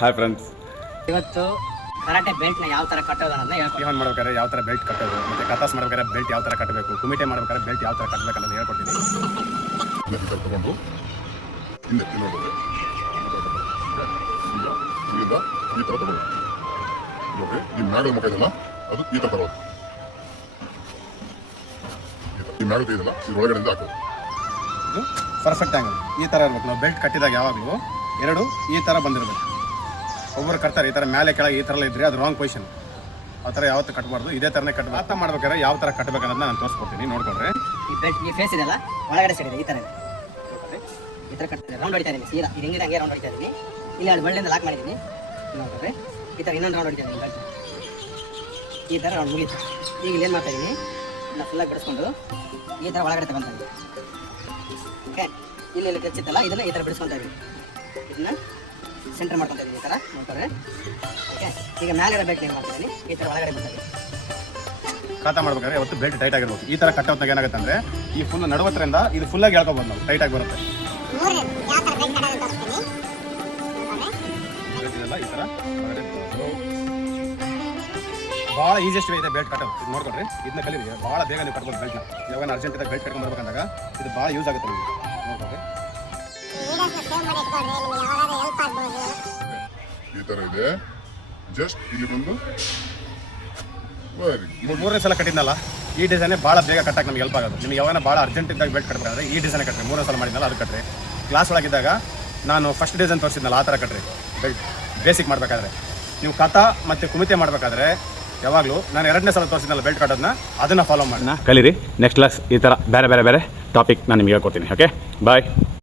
Hi friends, ಇವತ್ತು karate ಬೆಲ್ಟ್ನ ಯಾವ ಥರ ಕಟ್ಟೋದು ಅನ್ನೋದನ್ನ ಹೇಳ್ಕೊಡ್ತೀನಿ. ಟಿಫನ್ ಮಾಡ್ಬೇಕಾದ್ರೆ ಯಾವ ಥರ ಬೆಲ್ಟ್ ಕಟ್ಟೋದು, ಮತ್ತು ಕತಾಸ್ ಮಾಡ್ಬೇಕಾದ್ರೆ ಬೆಲ್ಟ್ ಯಾವ ಥರ ಕಟ್ಟಬೇಕು, ಕುಮಿಟೆ ಮಾಡ್ಬೇಕಾದ್ರೆ ಬೆಲ್ಟ್ ಯಾವ ಥರ ಕಟ್ಟಬೇಕು ಅನ್ನೋದು ಹೇಳ್ಕೊಡ್ತೀನಿ. ತಗೊಂಡು ಹಿಂದೆ ನೋಡಿದ್ರೆ ಈಗ ಇಲ್ಲಿಂದ ಈ ಥರ ತಗೊಳ್ಳಿ. ನೋಡಿ ಈ ಮ್ಯಾಗದ ಮುಖ ಇದೆಯಲ್ಲ ಅದು ಈ ಥರ ತರೋದು. ಈ ಮ್ಯಾಗದ ಇದೆಯಲ್ಲ ಇದ್ರೊಳಗಡೆಯಿಂದ ಹಾಕೋದು. ಇದು ಪರ್ಫೆಕ್ಟ್ ಆಂಗಲ್ ಈ ಥರ ಇರ್ಬೇಕು. ನಾವು ಬೆಲ್ಟ್ ಕಟ್ಟಿದಾಗ ಯಾವಾಗಲೂ ಎರಡು ಈ ಥರ ಬಂದಿರಬೇಕು. ಒಬ್ಬರು ಕಟ್ತಾರೆ ಈ ಥರ ಮೇಲೆ ಕೆಳಗೆ ಈ ಥರ ಇದ್ದರೆ ಅದು ರಾಂಗ್ ಪೊಸಿಷನ್. ಆ ಥರ ಯಾವತ್ತೂ ಕಟ್ಟಬಾರ್ದು. ಇದೇ ಥರನೇ ಕಟ್ಟಬೇಕು. ಅರ್ಥ ಮಾಡ್ಬೇಕಾದ್ರೆ ಯಾವ ಥರ ಕಟ್ಟಬೇಕು ಅನ್ನೋದನ್ನ ನಾನು ತೋರಿಸ್ಕೊಡ್ತೀನಿ, ನೋಡ್ಕೊಂಡ್ರೆ. ಈ ಬೆಲ್ಟ್ ಈ ಫೇಸ್ ಇದೆಲ್ಲ ಒಳಗಡೆ ಸೈಡ್ ಇದೆ, ಈ ಥರ ಇದೆ. ನೋಡ್ರಿ ಈ ಥರ ಕಟ್ತಾರೆ. ರೌಂಡ್ ಹೊಡಿತಾ ಇದ್ದೀನಿ ಸೀದಾ. ಇದು ಹೆಂಗಿದೆ ಹಂಗೆ ರೌಂಡ್ ಹೊಡಿತಾ ಇದ್ದೀನಿ. ಇಲ್ಲಿ ಅದು ಬಳ್ಳಿಯಿಂದ ಲಾಕ್ ಮಾಡಿದ್ದೀನಿ. ನೋಡ್ರಿ ಈ ಥರ ಇನ್ನೊಂದು ರೌಂಡ್ ಹೊಡಿತಾ ಇದ್ದೀನಿ ಬೆಲ್ಟ್. ಈ ಥರ ರೌಂಡ್ ಮುಗೀತು. ಈಗ ಇಲ್ಲಿ ಏನು ಮಾಡ್ತಾ ಇದ್ದೀನಿ, ನಾನು ಫುಲ್ಲಾಗಿ ಬಿಡಿಸ್ಕೊಂಡು ಈ ಥರ ಒಳಗಡೆ ತಗೊತಾ ಇದ್ದೀನಿ. ಓಕೆ, ಇಲ್ಲಿ ಕಚ್ಚಿತ್ತಲ್ಲ ಇದನ್ನು ಈ ಥರ ಬಿಡಿಸ್ಕೊತಾ ಇದ್ದೀನಿ. ಇದನ್ನ ಸೆಂಟರ್ ಮಾಡ್ಕೊತಾ ಇದ್ದೀನಿ ಈ ಥರ ನೋಡ್ಕೊಂಡ್ರೆ. ಓಕೆ, ಈಗ ಮೇಲೆ ಬೆಲ್ಟ್ ಏನು ಮಾಡ್ತಾ ಇದ್ದೀನಿ, ಈ ಥರ ಒಳಗಡೆ ಬರ್ತಾ ಇದ್ದೀನಿ. ಖಾತಾ ಮಾಡ್ಬೇಕಾದ್ರೆ ಯಾವತ್ತು ಬೆಲ್ಟ್ ಟೈಟ್ ಆಗಿರ್ಬೇಕು. ಈ ಥರ ಕಟ್ಟೋದಾಗ ಏನಾಗುತ್ತೆ ಅಂದರೆ ಈ ಫುಲ್ ನಡುವತ್ತರಿಂದ ಇದು ಫುಲ್ಲಾಗಿ ಹೇಳ್ಕೊಬೋದು ನಾವು, ಟೈಟಾಗಿ ಬರುತ್ತೆ. ಇದೆಲ್ಲ ಈ ಥರ ಭಾಳ ಈಸಿಯೆಸ್ಟ್ ವೇ ಇದೆ ಬೆಲ್ಟ್ ಕಟ್ಟೋದು. ಇದು ನೋಡ್ಕೊಡ್ರಿ, ಇದನ್ನ ಕಲೀರಿ. ಭಾಳ ಬೇಗ ನೀವು ಕಟ್ಬೋದು ಬೆಲ್ಟ್ನ. ಯಾವಾಗ ಅರ್ಜೆಂಟ್ ಇದ್ದಾಗ ಬೆಲ್ಟ್ ಕಟ್ಕೊಂಡು ಬರ್ಬೇಕಂದಾಗ ಇದು ಭಾಳ ಯೂಸ್ ಆಗುತ್ತೆ ನಿಮಗೆ. ನೋಡ್ಕೊಡ್ರಿ ಈ ಥರ ಇದೆ. ಜಸ್ಟ್ ಇಲ್ಲಿ ಬಂದು ಮೂರನೇ ಸಲ ಕಟ್ಟಿದ್ನಲ್ಲ ಈ ಡಿಸೈನೇ ಭಾಳ ಬೇಗ ಕಟ್ಟಕ್ಕೆ ನಮ್ಗೆ ಹೆಲ್ಪ್ ಆಗೋದು. ನಿಮ್ಗೆ ಯಾವಾಗ ಭಾಳ ಅರ್ಜೆಂಟ್ ಇದ್ದಾಗ ಬೆಲ್ಟ್ ಕಟ್ಟಬೇಕಾದ್ರೆ ಈ ಡಿಸೈನ್ ಕಟ್ರಿ. ಮೂರನೇ ಸಲ ಮಾಡಿದ್ನಲ್ಲ ಅದು ಕಟ್ರಿ. ಕ್ಲಾಸ್ ಒಳಗಿದ್ದಾಗ ನಾನು ಫಸ್ಟ್ ಡಿಸೈನ್ ತೋರಿಸಿದ್ನಲ್ಲ ಆ ಥರ ಕಟ್ರಿ ಬೆಲ್ಟ್. ಬೇಸಿಕ್ ಮಾಡಬೇಕಾದ್ರೆ ನೀವು ಕಥಾ ಮತ್ತು ಕುಮಿತೆ ಮಾಡಬೇಕಾದ್ರೆ ಯಾವಾಗಲೂ ನಾನು ಎರಡನೇ ಸಲ ತೋರಿಸಿದ್ನಲ್ಲ ಬೆಲ್ಟ್ ಕಟ್ಟೋದನ್ನ ಅದನ್ನು ಫಾಲೋ ಮಾಡಿ ಕಲೀರಿ. ನೆಕ್ಸ್ಟ್ ಕ್ಲಾಸ್ ಈ ಥರ ಬೇರೆ ಟಾಪಿಕ್ ನಾನು ನಿಮಗೆ ಹೇಳ್ಕೊಡ್ತೀನಿ. ಓಕೆ, ಬಾಯ್.